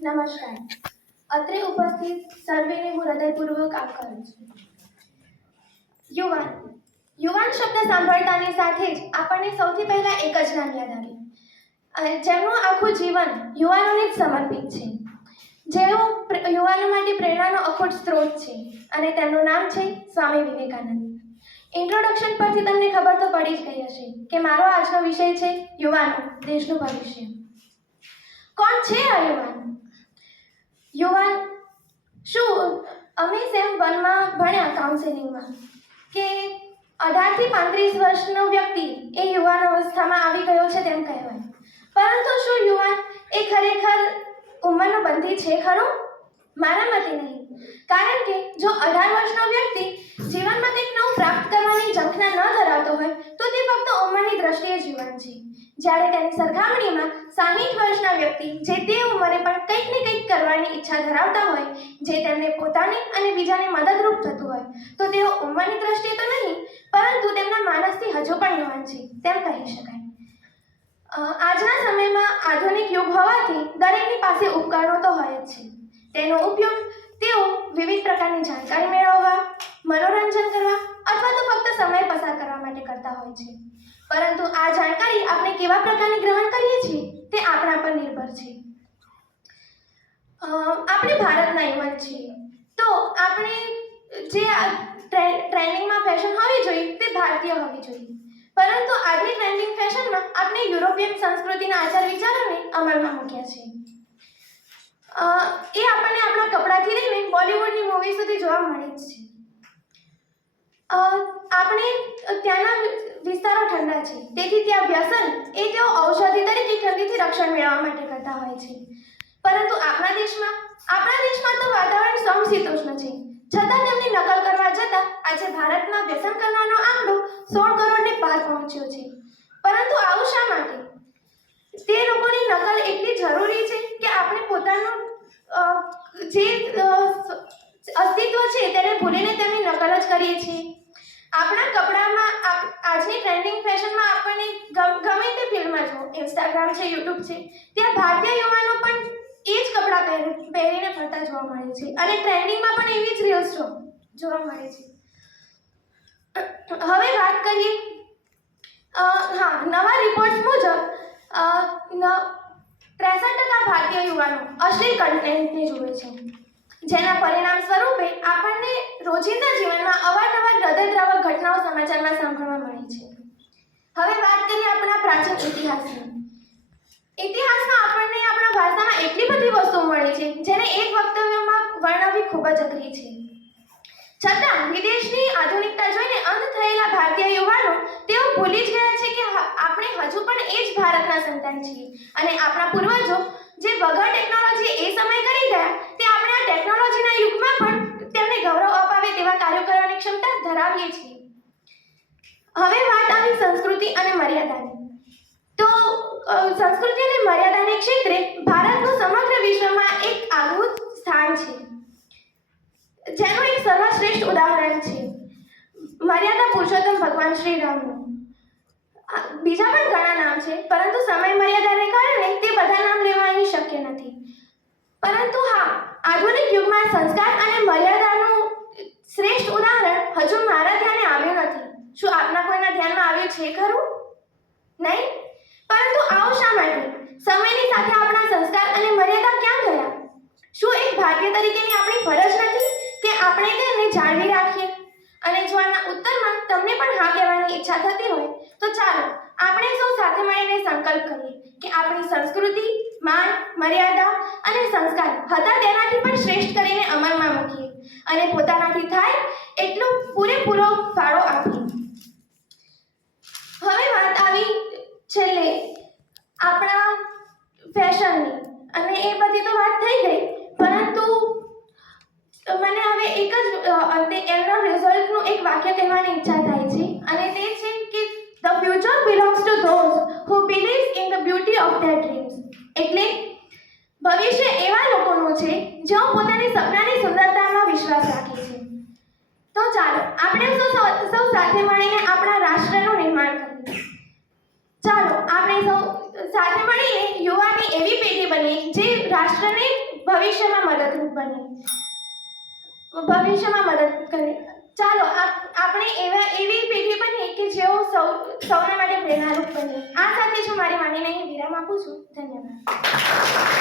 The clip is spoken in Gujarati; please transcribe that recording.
નમસ્કાર. અત્રે ઉપસ્થિત સર્વેને હું હૃદયપૂર્વક આવકારું છું. યુવાન યુવાન શબ્દ સાંભળતાની સાથે જ આપણને સૌથી પહેલા એક જ નામ યાદ આવે, જેમનું આખું જીવન યુવાનોને જ સમર્પિત છે, જેઓ યુવાનો માટે પ્રેરણાનો અખૂટ સ્ત્રોત છે, અને તેમનું નામ છે સ્વામી વિવેકાનંદ. ઇન્ટ્રોડક્શન પરથી તમને ખબર તો પડી જ ગઈ હશે કે મારો આજનો વિષય છે યુવાનો, દેશનું ભવિષ્ય. કોણ છે આ યુવાન? યુવાન શું અમે સેમ 1 માં ભણ્યા કાઉન્સેલિંગમાં કે 18 થી 35 વર્ષનો વ્યક્તિ એ યુવાન અવસ્થામાં આવી ગયો છે તેમ કહેવાય, પરંતુ શું યુવાન એ ખરેખર ઉંમરનો બંધી છે ખરો? મારા મતે નહીં, કારણ કે જો 18 વર્ષનો વ્યક્તિ જીવનમાં કંઈક નવું પ્રાપ્ત કરવાની ઝંખના ન ધરાવતો હોય તો તે ફક્ત ઉંમરની દ્રષ્ટિએ જ યુવાન છે, જ્યારે તેની સરખામણીમાં 60 વર્ષના વ્યક્તિ જે તે ઉંમરે પણ કંઈક ને કંઈક કરવાની ઈચ્છા ધરાવતા હોય, જે તેમને પોતાને અને બીજાને મદદરૂપ થતું હોય, તો તેઓ ઉંમરની દ્રષ્ટિએ તો નહીં પરંતુ તેમના માનસથી હજુ પણ યુવાન છે તેમ કહી શકાય. આજના સમયમાં આધુનિક યુગ હોવાથી દરેકની પાસે ઉપકરણો તો હોય જ છે. તેનો ઉપયોગ તેઓ વિવિધ પ્રકારની જાણકારી મેળવવા, મનોરંજન કરવા અથવા તો ફક્ત સમય પસાર કરવા માટે કરતા હોય છે, પરંતુ આ જાણકારી આપણે કેવા પ્રકારની ગ્રહણ કરીએ છીએ તે આપણા પર નિર્ભર છે. આપણે ભારતના યુવાન છીએ, તો આપણે જે ટ્રેન્ડિંગમાં ફેશન હોવી જોઈએ તે ભારતીય હોવી જોઈએ, પરંતુ આજની ટ્રેન્ડિંગ ફેશનમાં આપણે યુરોપિયન સંસ્કૃતિના આચાર વિચારોને અમલમાં મૂક્યા છે. એ આપણને આપણા કપડાથી લઈને બોલિવૂડની મૂવી સુધી જોવા મળે જ છે. આપણે ત્યાંના વિસ્તારો ઠંડા છે, તેથી ત્યાં વ્યસન એ તેઓ ઔષધિ તરીકે ઠંડીથી રક્ષણ મેળવવા માટે કરતા હોય છે, પરંતુ આપણા દેશમાં તો વાતાવરણ સમશીતોષ્ણ છે, છતાં તેમની નકલ કરવા જતાં આજે ભારતમાં વ્યસન કરનારનો આંકડો 16 કરોડને પાર પહોંચ્યો છે. પરંતુ આવું શા માટે? તે લોકોની નકલ એટલી જરૂરી છે કે આપણે પોતાનું જે અસ્તિત્વ છે તેને ભૂલીને તેમની નકલ જ કરીએ છીએ. આપણા કપડામાં આજની ટ્રેન્ડિંગ ફેશનમાં આપણને ગમે તે ફિલ્મમાં જુઓ, ઇન્સ્ટાગ્રામ છે, યુટ્યુબ છે, ત્યાં ભારતીય યુવાનો પણ એ જ કપડાં પહેરીને ફરતા જોવા મળે છે, અને ટ્રેન્ડિંગમાં પણ એવી જ રીલ્સ જોવા મળે છે. હવે વાત કરીએ, નવા રિપોર્ટ્સ મુજબ 63% ભારતીય યુવાનો અશ્લીલ કન્ટેન્ટને જુએ છે, જેના પરિણામ સ્વરૂપે આપણને રોજિંદા જીવનમાં અવારનવાર હૃદયદ્રાવક ઘટનાઓ સમાચારમાં સાંભળવા મળે છે. હવે વાત કરીએ આપણા પ્રાચીન ઇતિહાસની. ઇતિહાસમાં આપણને આપણા વારસામાં એટલી બધી વસ્તુઓ મળી છે જેને એક વક્તવ્યમાં વર્ણવવી ખૂબ જ અઘરી છે. છતાં વિદેશની આધુનિકતા જોઈને અંત થયેલા ભારતીય યુવાનો તેઓ ભૂલી જ ગયા છે કે આપણે હજુ પણ એ જ ભારતના સંતાન છીએ, અને આપણા પૂર્વજો જે વગર ટેકનોલોજી એ સમય કરી ગયા તે આપણે આ ટેકનોલોજીના યુગમાં પણ તેમને ગૌરવ અપાવે તેવા કાર્યો કરવાની ક્ષમતા ધરાવીએ છીએ. હવે વાત આવી સંસ્કૃતિ અને મર્યાદાની. તો સંસ્કૃતિ અને મર્યાદાના ક્ષેત્રે ભારતનું સમગ્ર વિશ્વમાં એક આગવું સ્થાન છે, જેનું એક સર્વશ્રેષ્ઠ ઉદાહરણ છે મર્યાદા પુરુષોત્તમ ભગવાન શ્રી રામનું. બીજા પણ ઘણા નામ છે, પરંતુ સમય મર્યાદાને કારણે તે બધા નામ લેવા અહીં શક્ય નથી. પરંતુ હા, આધુનિક યુગમાં સંસ્કાર અને મર્યાદાનું શ્રેષ્ઠ ઉદાહરણ હજુ મારા ધ્યાને આવ્યું નથી. શું આપના કોઈના ધ્યાનમાં આવ્યું છે ખરું? નહીં? પરંતુ આવું શા માટે? સમયની સાથે આપણા સંસ્કાર અને મર્યાદા ક્યાં ગયા? શું એક ભારતીય તરીકેની આપણી ફરજ નથી કે આપણે તેને જાળવી રાખીએ? અને જો આના ઉત્તરમાં તમને પણ હા કહેવાની ઈચ્છા થતી હોય તો ચાલો આપણે સૌ સાથે મળીને સંકલ્પ કરીએ કે આપણી સંસ્કૃતિ, માન, મર્યાદા અને સંસ્કાર હતા તેનાથી પણ શ્રેષ્ઠ કરીને અમલમાં મૂકીએ, અને પોતાનાથી થાય એટલો પૂરેપૂરો ફાળો આપીએ. હવે વાત આવી છેલ્લે આપણા ફેશનની, અને એ બધી તો વાત થઈ ગઈ, પરંતુ મને હવે એક જ અંતે એમના રિઝલ્ટનું એક વાક્ય કહેવાની ઈચ્છા થાય છે, અને તે છે કે the future belongs to those who believe in the beauty of their dreams. એટલે ભવિષ્ય એવા લોકોનું છે જેઓ પોતાની સપનાની સુંદરતામાં વિશ્વાસ રાખે છે. તો ચાલો આપણે સૌ સાથે મળીને આપણા રાષ્ટ્રનું નિર્માણ કરીએ. ચાલો આપણે સૌ સાથે મળીને યુવાની એવી પેઢી બનીએ જે રાષ્ટ્રને ભવિષ્યમાં મદદ કરે. ચાલો આપણે એવી પેઢી બનીએ કે જેઓ સૌના માટે પ્રેરણારૂપ બને. આ સાથે હું મારી વાણીને વિરામ આપું છું. ધન્યવાદ.